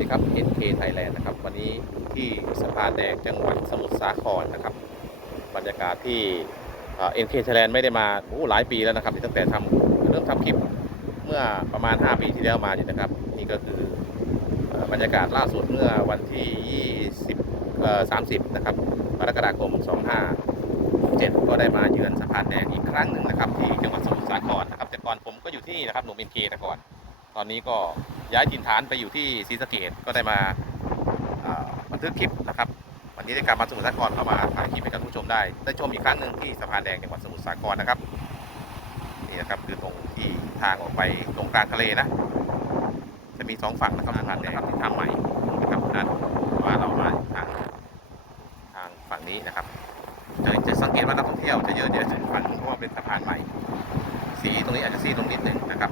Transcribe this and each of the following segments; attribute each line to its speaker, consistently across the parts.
Speaker 1: ดีครับ NK Thailand นะครับ วันนี้ที่สะพานแดงจังหวัดสมุทรสาครนะครับ บรรยากาศที่เอ่อ NK Thailand ไม่ได้มาโอ้หลายปีแล้วนะครับตั้งแต่ทำเริ่มทำคลิปเมื่อประมาณ 5 ปีที่แล้วมาอยู่นะครับ นี่ก็คือบรรยากาศล่าสุดเมื่อวันที่ 20เอ่อ30 นะครับกรกฎาคม 25 7ก็ได้มาเยือนสะพานแดงอีกครั้งหนึ่งนะครับ ที่จังหวัดสมุทรสาครนะครับ แต่ก่อนผมก็อยู่ที่นี่นะครับหนุ่ม NK แต่ก่อน ตอนนี้ก็ย้ายถิ่นฐานไปอยู่ที่ศรีสะเกดก็ได้มาบันทึกคลิปนะครับ วันนี้ได้กลับมาสมุทรสาครเข้ามาถ่ายคลิปให้กับผู้ชมได้ ได้ชมอีกครั้งหนึ่งที่สะพานแดงจังหวัดสมุทรสาครนะครับนี่นะครับคือตรงที่ทางออกไปตรงกลางทะเลนะ จะมีสองฝั่งนะครับสะพานแดงที่ทำใหม่นะครับนั่นว่าเรามาทางทางฝั่งนี้นะครับจะจะสังเกตว่านักท่องเที่ยวจะเยอะเยวถึงฝั่งนู้นเพราะว่าเป็นสะพานใหม่ สีตรงนี้อาจจะซีดลงนิดหนึ่งนะครับ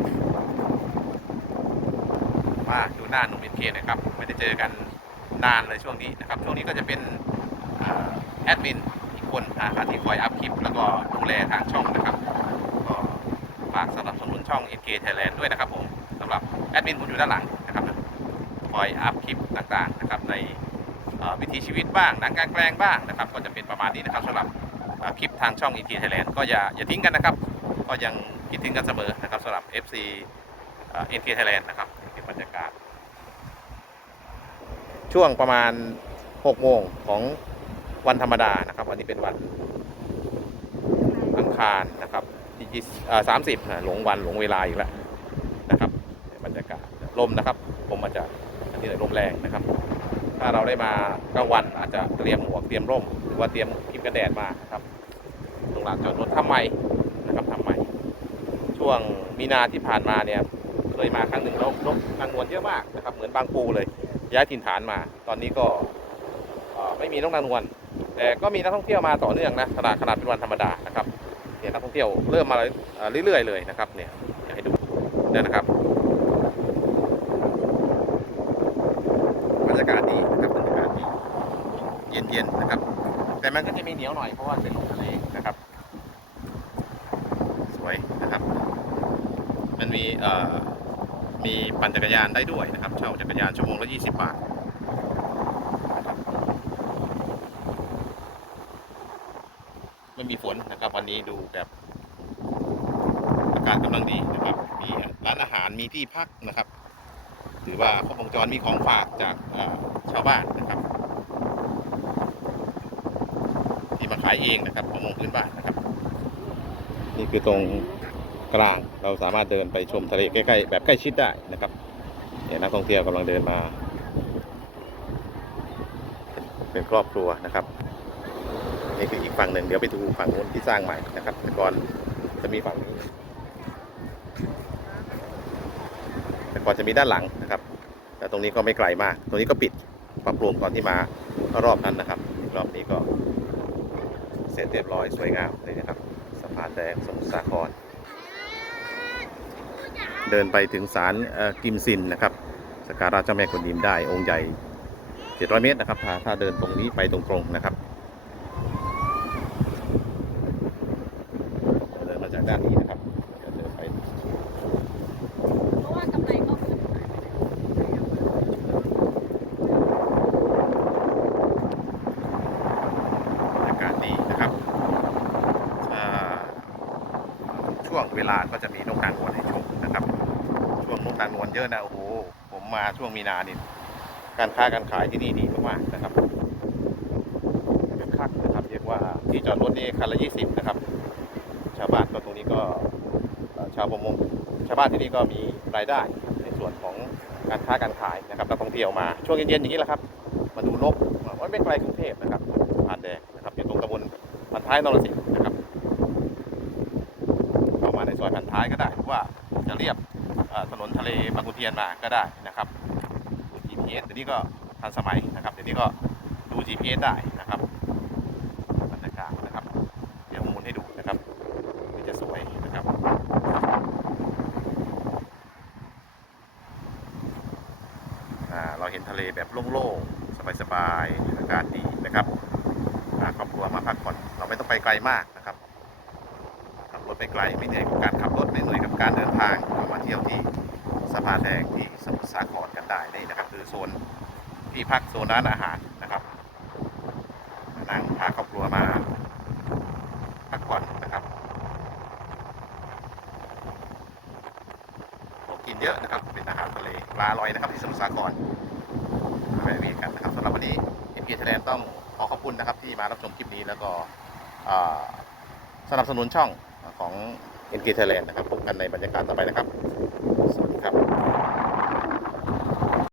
Speaker 1: มาดูหน้าหนุ่มเอ็นเคนะครับไม่ได้เจอกันนานเลยช่วงนี้นะครับช่วงนี้ก็จะเป็นแอดมินอีกคนนะครับที่คอยอัพคลิป แล้วก็ดูแลทางช่องนะครับก็ฝากสนับสนุนช่อง NK Thailand ด้วยนะครับผมสำหรับแอดมินผมอยู่ด้านหลังนะครับคอยอัพคลิปต่างๆนะครับในวิถีชีวิตบ้างหนังกลางแปลงบ้างนะครับก็จะเป็นประมาณนี้นะครับสำหรับคลิปทางช่อง NK Thailand ก็อย่าอย่าทิ้งกันนะครับ ก็ยังคิดถึงกันเสมอนะครับสำหรับ FC เอ่อ NK Thailand นะครับ รยากาศ ช่วงประมาณ6โมงของวันธรรมดานะครับ วันนี้เป็นวันอังคารนะครับที่สามสิบหลงวันหลงเวลาอีกแล้วนะครับบรรยากาศลมนะครับผมมาจากอันนี้เลยลมแรงนะครับ ถ้าเราได้มากลางวันอาจจะเตรียมหมวกเตรียมร่ม หรือว่าเตรียมครีมกันแดดมาครับตรงลานจอดรถทำใหม่นะครับทำใหม่ช่วงมีนาที่ผ่านมาเนี่ย เคยมาครั้งหนึ่งแล้วนกนางนวลเยอะมากนะครับ เหมือนบางปูเลย ย้ายถิ่นฐานมา ตอนนี้ก็ไม่มีนกนางนวลแต่ก็มีนักท่องเที่ยวมาต่อเนื่องนะขนาดขนาดเป็นวันธรรมดานะครับเนี่ยนักท่องเที่ยวเริ่มมาเอ่อเรื่อยๆเลยนะครับเนี่ยอยากให้ดูเนี่ยนะครับบรรยากาศดีนะครับบรรยากาศดีเย็นๆนะครับ แต่มันก็จะมีเหนียวหน่อยเพราะว่าเป็นลมทะเลนะครับ สวยนะครับ มันมีเอ่อ มีปั่นจักรยานได้ด้วยนะครับ เช่าจักรยานชั่วโมงละ 20 บาทไม่มีฝนนะครับ วันนี้ดูแบบอากาศกำลังดีนะครับ มีร้านอาหารมีที่พักนะครับถือว่าครบวงจรมีของฝากจากชาวบ้านนะครับที่มาขายเองนะครับประมงพื้นบ้านนะครับ นี่คือตรง กลาง เราสามารถเดินไปชมทะเลใกล้ๆแบบใกล้ชิดได้นะครับเนี่ยนักท่องเที่ยวกำลังเดินมา เป็นครอบครัวนะครับนี่คืออีกฝั่งหนึ่งเดี๋ยวไปดูฝั่งนู้นที่สร้างใหม่นะครับแต่ก่อนจะมีฝั่งนี้แต่ก่อนจะมีด้านหลังนะครับ แต่ตรงนี้ก็ไม่ไกลมาก ตรงนี้ก็ปิดปรับปรุงก่อนที่มารอบนั้นนะครับ รอบนี้ก็เสร็จเรียบร้อยสวยงามเลยนะครับสะพานแดงสมุทรสาคร เดินไปถึงศาลเอ่อกิมซินนะครับสักการะเจ้าแม่กวนอิมได้องค์ใหญ่ 700 เมตรนะครับถ้าถ้าเดินตรงนี้ไปตรงๆนะครับเดินมาจากด้านนี้นะครับเดี๋ยวเดินไป
Speaker 2: เพราะว่ากำไรก็คือหายไปไหน
Speaker 1: บรรยากาศดีนะครับอ่าช่วงเวลาก็จะมีนกนางนวลให้ชมนะครับ ช่วงนกนางนวลเยอะนะโอ้โหผมมาช่วงมีนานี่การค้าการขายที่นี่ดีมากๆนะครับเป็นคักนะครับเรียกว่าที่จอดรถนี่คันละ20นะครับ ชาวบ้านก็ตรงนี้ก็ชาวประมงชาวบ้านที่นี่ก็มีรายได้ในส่วนของการค้าการขายนะครับนักท่องเที่ยวมาช่วงเย็นๆอย่างนี้แหละครับ มาดูนกมันไม่ไกลกรุงเทพนะครับผ่านแดงนะครับอยู่ตรงตำบลพันท้ายนรสิงห์นะครับเข้ามาในซอยพันท้ายก็ได้หรือว่าจะเรียบ ถนนทะเลบางขุนเทียนมาก็ได้นะครับดู GPS เดี๋ยวนี้ก็ทันสมัยนะครับเดี๋ยวนี้ก็ดู GPS ได้นะครับบรรยากาศนะครับ เดี๋ยวผมมุนให้ดูนะครับมันจะสวยนะครับเราเห็นทะเลแบบโล่งๆสบายๆอากาศดีนะครับครอบครัวมาพักผ่อนเราไม่ต้องไปไกลมากนะครับขับรถไม่ไกลไม่เหนื่อยกับการขับรถไม่เหนื่อยกับการเดินทาง มาเที่ยวที่สะพานแดงที่สมุทรสาครกันได้นี่นะครับ คือโซนที่พักโซนร้านอาหารนะครับนั่งพาครอบครัวมาพักผ่อนนะครับของกินเยอะนะครับเป็นอาหารทะเลปลาอร่อยนะครับที่สมุทรสาครมาแวะเวียนกันนะครับสำหรับวันนี้เอ็นเกีไทยแลนด์ต้องขอขอบคุณนะครับที่มารับชมคลิปนี้แล้วก็สนับสนุนช่องของ เอ็นกีไทยแลนด์นะครับพบกันในบรรยากาศต่อไปนะครับ สวัสดีครับ